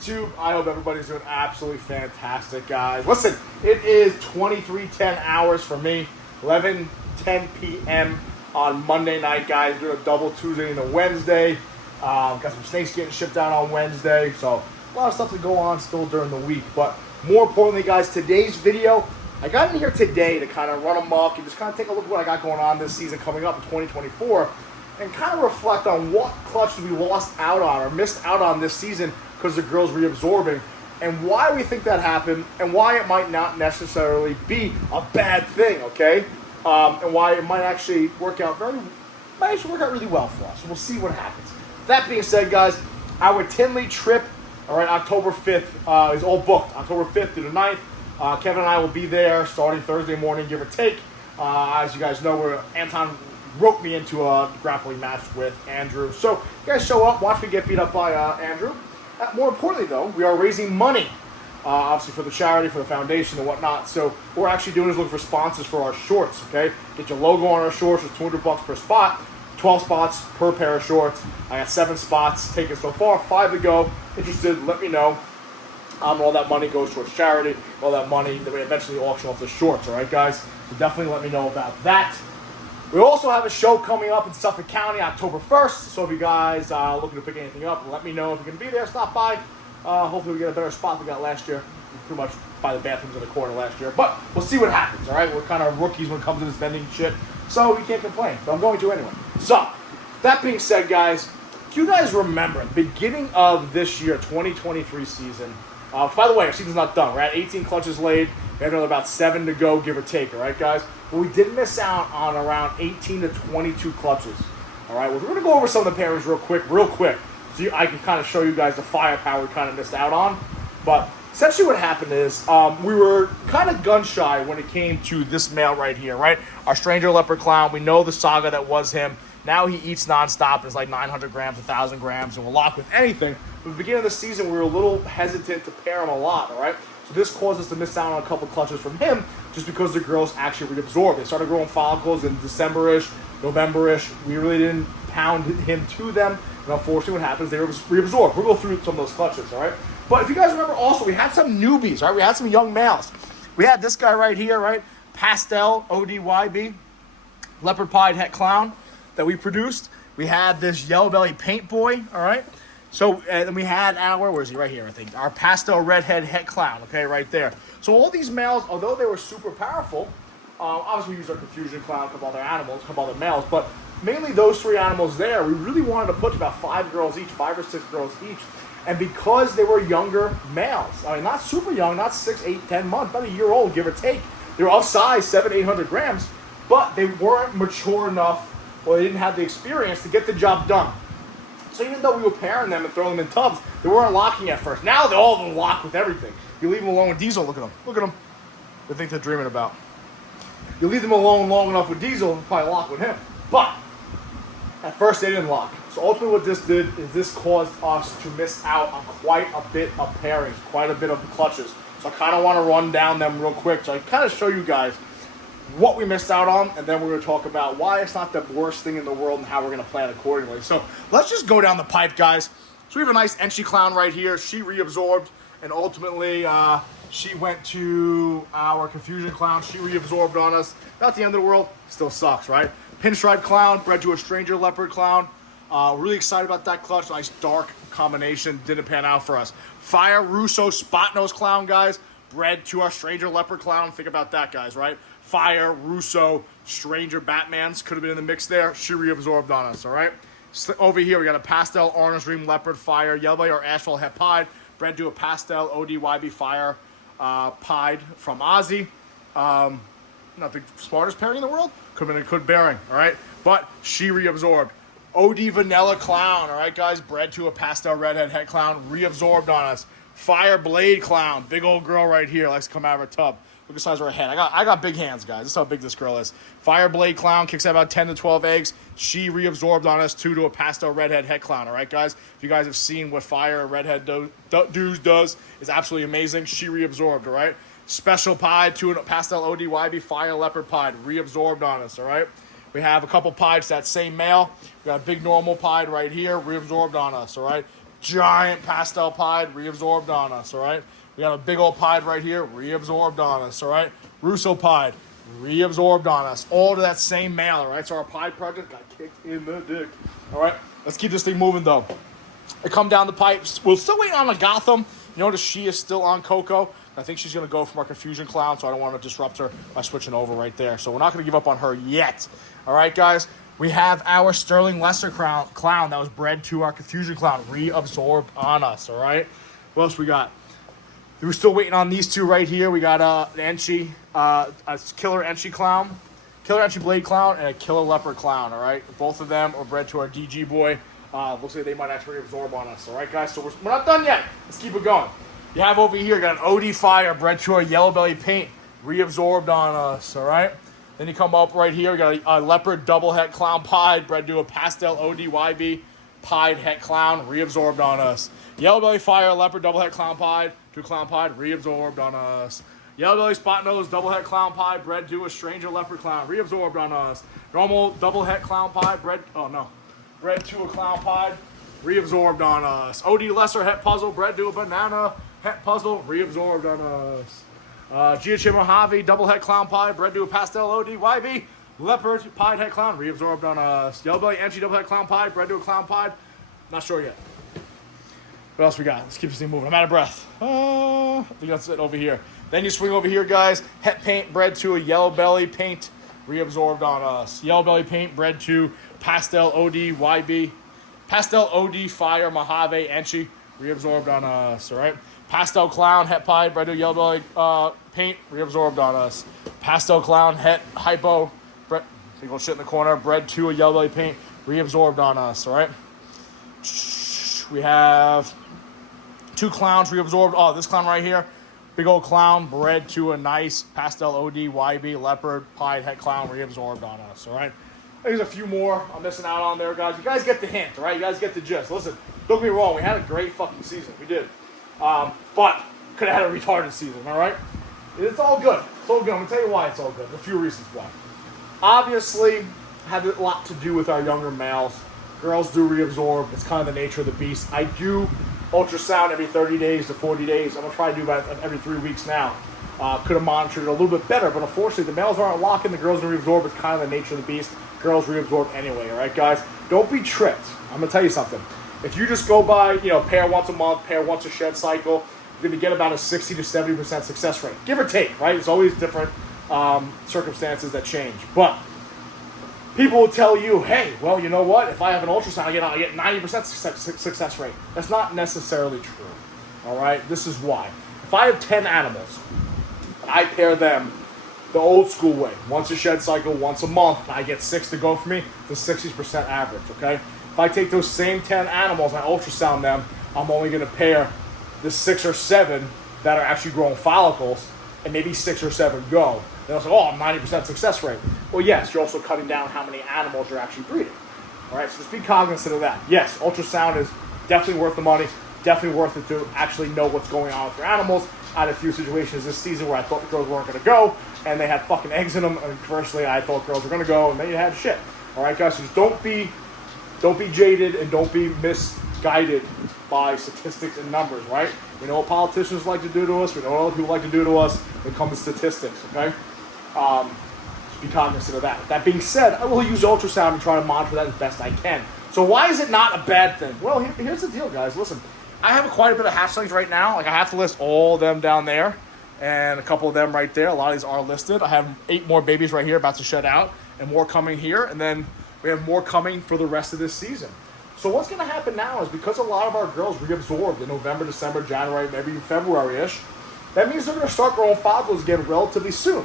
YouTube? I hope everybody's doing absolutely fantastic, guys. Listen, it is 23:10 hours for me, 11:10 p.m. on Monday night, guys. Doing a double Tuesday into Wednesday. Got some snakes getting shipped out on Wednesday, so a lot of stuff to go on still during the week. But more importantly, guys, today's video, I got in here today to kind of run amok and just kind of take a look at what I got going on this season coming up in 2024 and kind of reflect on what clutches we lost out on or missed out on this season because the girls reabsorbing, and why we think that happened, and why it might not necessarily be a bad thing, okay? And why it might actually work out really well for us. We'll see what happens. That being said, guys, our Tinley trip, all right, October 5th is all booked. October 5th through the 9th. Kevin and I will be there starting Thursday morning, give or take. As you guys know, Anton roped me into a grappling match with Andrew. So you guys show up, watch me get beat up by Andrew. More importantly, though, we are raising money, obviously for the charity, for the foundation and whatnot. So what we're actually doing is looking for sponsors for our shorts, okay? Get your logo on our shorts for $200 per spot, 12 spots per pair of shorts. I got 7 spots taken so far, 5 to go. Interested, let me know. All that money goes towards charity. All that money that we eventually auction off the shorts, all right, guys? So definitely let me know about that. We also have a show coming up in Suffolk County, October 1st. So if you guys are looking to pick anything up, let me know if you're going to be there. Stop by. Hopefully we get a better spot than we got last year. Pretty much by the bathrooms in the corner last year. But we'll see what happens, all right? We're kind of rookies when it comes to this vending shit. So we can't complain. But I'm going to anyway. So, that being said, guys, do you guys remember the beginning of this year, 2023 season? By the way, our season's not done. We're at 18 clutches laid. We have another about 7 to go, give or take, all right, guys? But we did miss out on around 18 to 22 clutches, all right? Well, we're going to go over some of the pairings real quick, so I can kind of show you guys the firepower we kind of missed out on. But essentially what happened is we were kind of gun-shy when it came to this male right here, right? Our Stranger Leopard Clown, we know the saga that was him. Now he eats nonstop. It's like 900 grams, 1,000 grams, and will lock with anything. But at the beginning of the season, we were a little hesitant to pair him a lot, all right? So this caused us to miss out on a couple clutches from him just because the girls actually reabsorbed. They started growing follicles in December-ish, November-ish. We really didn't pound him to them. And unfortunately, what happens, they reabsorb. We'll go through some of those clutches, all right? But if you guys remember also, we had some newbies, right? We had some young males. We had this guy right here, right? Pastel, ODYB, Leopard Pied Het Clown that we produced. We had this Yellow Belly Paint Boy, all right? So, and we had where is he? Right here, I think. Our Pastel Redhead Het Clown, okay, right there. So all these males, although they were super powerful, obviously we used our Confusion Clown, a couple other animals, a couple other males, but mainly those 3 animals there, we really wanted to put about 5 girls each, 5 or 6 girls each. And because they were younger males, I mean, not super young, not 6, 8, 10 months, about a year old, give or take. They were of size, 700, 800 grams, but they weren't mature enough, or they didn't have the experience to get the job done. So even though we were pairing them and throwing them in tubs, they weren't locking at first. Now they're all of them locked with everything. You leave them alone with Diesel, look at them. Look at them. The things they're dreaming about. You leave them alone long enough with Diesel, they'll probably lock with him. But at first they didn't lock. So ultimately what this did is this caused us to miss out on quite a bit of pairings, quite a bit of clutches. So I kind of want to run down them real quick so I kind of show you guys what we missed out on, and then we're going to talk about why it's not the worst thing in the world and how we're going to plan accordingly. So let's just go down the pipe, guys. So we have a nice Enchi Clown right here. She reabsorbed, and ultimately she went to our Confusion Clown. She reabsorbed on us. Not the end of the world. Still sucks, right? Pinstripe Clown bred to a Stranger Leopard Clown. Really excited about that clutch. Nice dark combination. Didn't pan out for us. Fire Russo Spot Nose Clown, guys. Bred to our Stranger Leopard Clown. Think about that, guys, right? Fire, Russo, Stranger Batmans could have been in the mix there. She reabsorbed on us, all right? Over here, we got a Pastel Orange Dream Leopard Fire, Yellow Belly or Asphalt Het Pied, bred to a Pastel ODYB Fire Pied from Ozzy. Not the smartest pairing in the world. Could have been a good bearing, all right? But she reabsorbed. OD Vanilla Clown, all right, guys? Bred to a Pastel Redhead Het Clown, reabsorbed on us. Fire Blade Clown, big old girl right here, likes to come out of her tub. Look at the size of her head. I got big hands, guys. This is how big this girl is. Fireblade Clown kicks out about 10 to 12 eggs. She reabsorbed on us to a Pastel Redhead Het Clown. All right, guys? If you guys have seen what Fire Redhead does, it's absolutely amazing. She reabsorbed, all right? Special Pied to a Pastel ODYB Fire Leopard Pied. Reabsorbed on us, all right? We have a couple pieds, that same male. We got a big normal pied right here. Reabsorbed on us, all right? giant pastel pied reabsorbed on us, all right? We got a big old pied right here, reabsorbed on us, all right? Russo pied, reabsorbed on us. All to that same male, all right? So our pied project got kicked in the dick, all right? Let's keep this thing moving, though. I come down the pipes. We're still waiting on a Gotham. You notice she is still on Coco. I think she's going to go from our Confusion Clown, so I don't want to disrupt her by switching over right there. So we're not going to give up on her yet. All right, guys? We have our Sterling Lesser clown that was bred to our Confusion Clown, reabsorbed on us, all right? What else we got? We're still waiting on these two right here. We got an Enchi, a Killer Enchi Clown, Killer Enchi Blade Clown, and a Killer Leopard Clown, all right? Both of them are bred to our DG boy. Looks like they might actually reabsorb on us, all right, guys? So we're not done yet. Let's keep it going. You have over here, got an OD Fire bred to our Yellow Belly Paint, reabsorbed on us, all right? Then you come up right here, we got a Leopard Double Het Clown Pied, bred to a Pastel ODYB Pied Het Clown, reabsorbed on us. Yellow Belly Fire, Leopard Double Het Clown Pied, to Clown Pied, reabsorbed on us. Yellow Belly Spot Nose Double Het Clown Pied, bred to a Stranger Leopard Clown, reabsorbed on us. Normal Double Het Clown Pied, bred to a Clown Pied, reabsorbed on us. OD Lesser Het Puzzle, bred to a Banana Het Puzzle, reabsorbed on us. GH Mojave Double Het Clown Pied, bred to a Pastel ODYB Leopard Pied Het Clown, reabsorbed on us. Yellow Belly Enchi Double Het Clown Pied, bred to a Clown Pied, not sure yet. What else we got? Let's keep this thing moving. I'm out of breath. I think that's it over here. Then you swing over here, guys. Het Paint bred to a Yellow Belly Paint, reabsorbed on us. Yellow Belly Paint bred to Pastel ODYB, Pastel OD Fire Mojave Enchi, reabsorbed on us, all right? Pastel Clown Het Pied bred to Yellow Belly Paint, reabsorbed on us. Pastel Clown Het Hypo, bred shit in the corner, bred to a Yellow Belly Paint, reabsorbed on us, all right? We have two clowns reabsorbed. Oh, this clown right here, big old clown bred to a nice Pastel ODYB Leopard Pied Het Clown, reabsorbed on us, all right? There's a few more I'm missing out on there, guys. You guys get the hint, all right? You guys get the gist. Listen, don't get me wrong. We had a great fucking season. We did. But could have had a retarded season, all right? It's all good. It's all good. I'm going to tell you why it's all good. There's a few reasons why. Obviously, had a lot to do with our younger males. Girls do reabsorb. It's kind of the nature of the beast. I do ultrasound every 30 days to 40 days. I'm going to try to do about every 3 weeks now. Could have monitored it a little bit better, but unfortunately, the males aren't locking. The girls are reabsorb. It's kind of the nature of the beast. Girls reabsorb anyway, all right, guys? Don't be tricked. I'm going to tell you something. If you just go by, pair once a month, pair once a shed cycle, you're going to get about a 60 to 70% success rate. Give or take, right? It's always different circumstances that change. But people will tell you, hey, well, you know what? If I have an ultrasound, I get 90% success rate. That's not necessarily true, all right? This is why. If I have 10 animals, I pair them the old school way, once a shed cycle, once a month, and I get 6 to go for me, the 60% average, okay? If I take those same 10 animals and I ultrasound them, I'm only going to pair the 6 or 7 that are actually growing follicles, and maybe 6 or 7 go. Then I'll say, I'm 90% success rate. Well, yes, you're also cutting down how many animals you're actually breeding. All right, so just be cognizant of that. Yes, ultrasound is definitely worth the money, definitely worth it to actually know what's going on with your animals. I had a few situations this season where I thought the girls weren't going to go, and they had fucking eggs in them, and conversely, I thought girls were going to go, and then you had shit. All right, guys, so just don't be jaded and don't be misguided by statistics and numbers, right? We know what politicians like to do to us. We know what other people like to do to us when it comes to statistics, okay? Just be cognizant of that. That being said, I will use ultrasound and try to monitor that as best I can. So why is it not a bad thing? Well, here's the deal, guys. Listen, I have quite a bit of hatchlings right now. Like, I have to list all of them down there and a couple of them right there. A lot of these are listed. I have 8 more babies right here about to shed out and more coming here. And then we have more coming for the rest of this season. So what's going to happen now is because a lot of our girls reabsorbed in November, December, January, maybe February-ish, that means they're going to start growing follicles again relatively soon.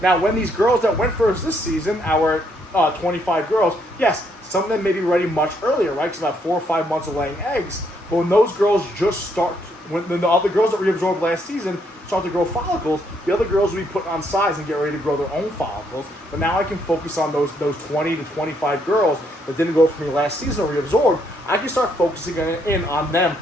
Now, when these girls that went first this season, our 25 girls, yes, some of them may be ready much earlier, right? Because about 4 or 5 months of laying eggs. But when those girls just start, when the other girls that reabsorbed last season start to grow follicles, the other girls will be put on size and get ready to grow their own follicles. But now I can focus on those 20 to 25 girls that didn't go for me last season or reabsorbed. I can start focusing in on them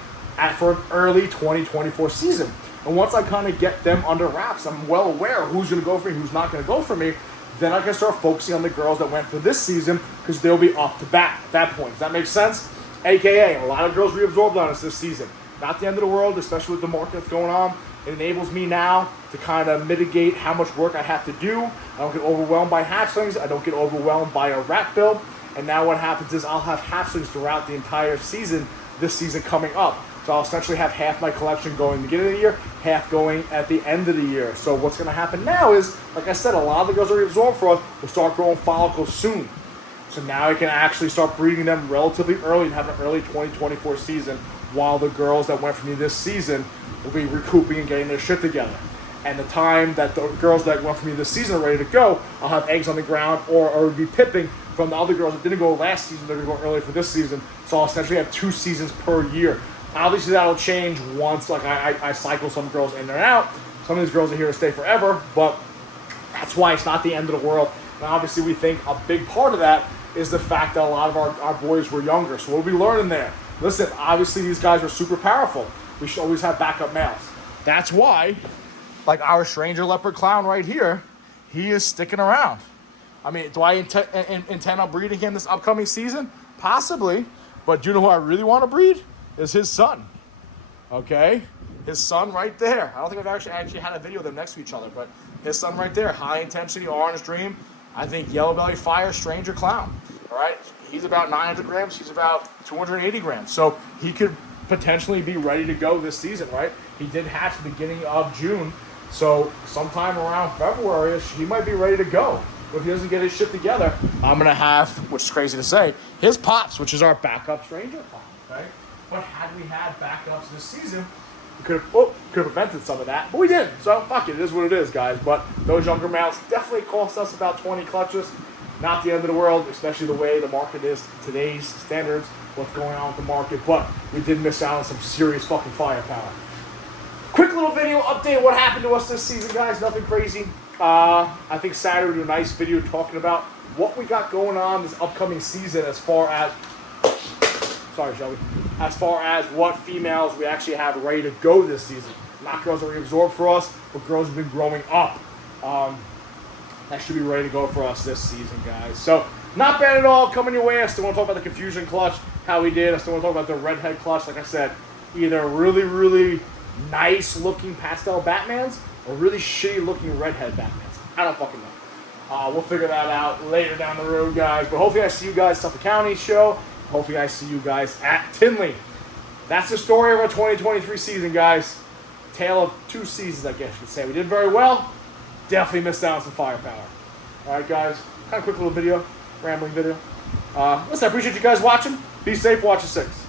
for an early 2024 season. And once I kind of get them under wraps, I'm well aware who's going to go for me, who's not going to go for me. Then I can start focusing on the girls that went for this season because they'll be up to bat at that point. Does that make sense? AKA, a lot of girls reabsorbed on us this season. Not the end of the world, especially with the market that's going on. It enables me now to kind of mitigate how much work I have to do. I don't get overwhelmed by hatchlings. I don't get overwhelmed by a rat build. And now what happens is I'll have hatchlings throughout the entire season, this season coming up. So I'll essentially have half my collection going at the beginning of the year, half going at the end of the year. So what's going to happen now is, like I said, a lot of the girls that are reabsorbed for us will start growing follicles soon. So now I can actually start breeding them relatively early and have an early 2024 season, while the girls that went for me this season will be recouping and getting their shit together. And the time that the girls that went for me this season are ready to go, I'll have eggs on the ground or be pipping from the other girls that didn't go last season. They're going to go early for this season. So I'll essentially have 2 seasons per year. Obviously, that'll change once I cycle some girls in and out. Some of these girls are here to stay forever, but that's why it's not the end of the world. And obviously, we think a big part of that is the fact that a lot of our boys were younger. So what are we learning there? Listen, obviously, these guys are super powerful. We should always have backup males. That's why, like our stranger leopard clown right here, he is sticking around. I mean, do I intend on breeding him this upcoming season? Possibly. But do you know who I really want to breed? Is his son. Okay? His son right there. I don't think I've actually had a video of them next to each other, but his son right there, high intensity orange dream. I think yellow belly fire stranger clown. All right? He's about 900 grams. He's about 280 grams. So he could potentially be ready to go this season, right? He did hatch the beginning of June. So sometime around February, he might be ready to go. But if he doesn't get his shit together, I'm going to have, which is crazy to say, his pops, which is our backup stranger pop, okay? But had we had backups this season, we could have prevented some of that, but we didn't. So fuck it, it is what it is, guys. But those younger males definitely cost us about 20 clutches. Not the end of the world, especially the way the market is, today's standards, what's going on with the market. But we did miss out on some serious fucking firepower. Quick little video update what happened to us this season, guys. Nothing crazy. I think Saturday we'll do a nice video talking about what we got going on this upcoming season as far as, sorry Shelby, as far as what females we actually have ready to go this season. Not girls that are reabsorbed for us, but girls who've been growing up. That should be ready to go for us this season, guys. So, not bad at all. Coming your way. I still want to talk about the Confusion clutch, how we did. I still want to talk about the redhead clutch. Like I said, either really, really nice looking pastel Batmans or really shitty looking redhead Batmans. I don't fucking know. We'll figure that out later down the road, guys. But hopefully I see you guys at Suffolk County show. Hopefully I see you guys at Tinley. That's the story of our 2023 season, guys. Tale of 2 seasons, I guess you could say. We did very well. Definitely missed out on some firepower. All right, guys. Kind of quick little video. Rambling video. Listen, I appreciate you guys watching. Be safe. Watch the 6.